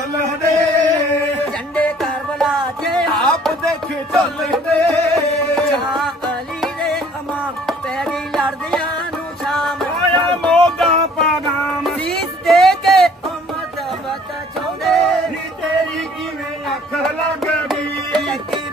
ਝੁੱਲਦੇ ਝੰਡੇ ਕਰਬਲਾ ਤੇ ਆਪ ਦੇਖੇ ਝੁੱਲਦੇ ਸ਼ਾਹ ਅਲੀ ਦੇ ਇਮਾਮ ਪੈ ਗਈ ਲੜਦਿਆਂ ਨੂੰ ਸ਼ਾਮ। ਆਇਆ ਮੋਗਾ ਪਾਗਾਮ। ਸੀਸ ਦੇ ਕੇ ਉਮਤ ਬਤ ਚਾਉਂਦੇ। ਨੀ ਤੇਰੀ ਕਿਵੇਂ ਅੱਖ ਲੱਗ ਗਈ।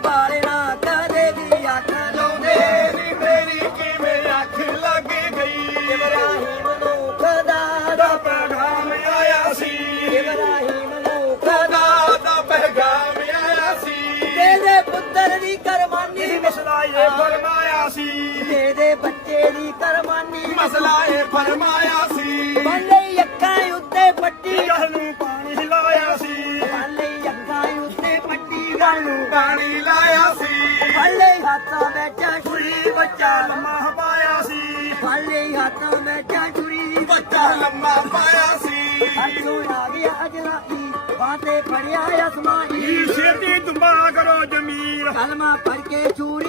ਕਰਮਾਨੀ ਮਸਲਾ ਇਹ ਫਰਮਾਇਆ ਸੀ। ਬੱਲੇ ਅੱਖਾਂ ਉੱਤੇ ਪੱਟੀ ਗੱਲ ਨੂੰ ਪਾਣੀ ਲਾਇਆ ਸੀ। ਬੱਲੇ ਅੱਖਾਂ ਉੱਤੇ ਪੱਟੀ ਗੱਲ ਨੂੰ ਪਾਣੀ ਲਾਇਆ ਸੀ। ਬੱਲੇ ਹੱਥਾਂ ਵਿੱਚ ਛੁਰੀ ਬੱਚਾ ਲੰਮਾ ਪਾਇਆ ਸੀ। ਬੱਲੇ ਹੱਥਾਂ ਵਿੱਚ ਛੁਰੀ ਬੱਚਾ ਲੰਮਾ ਪਾਇਆ ਸੀ। ਹੱਥੋਂ ਆ ਗਿਆ ਅਜਨਾਬੀ ਬਾਤੇ ਫੜਿਆ ਅਸਮਾਈ। ਛੇਤੀ ਦੁੰਬਾ ਕਰੋ ਜਮੀਰ। ਕਲਮਾ ਪੜ ਕੇ ਛੂ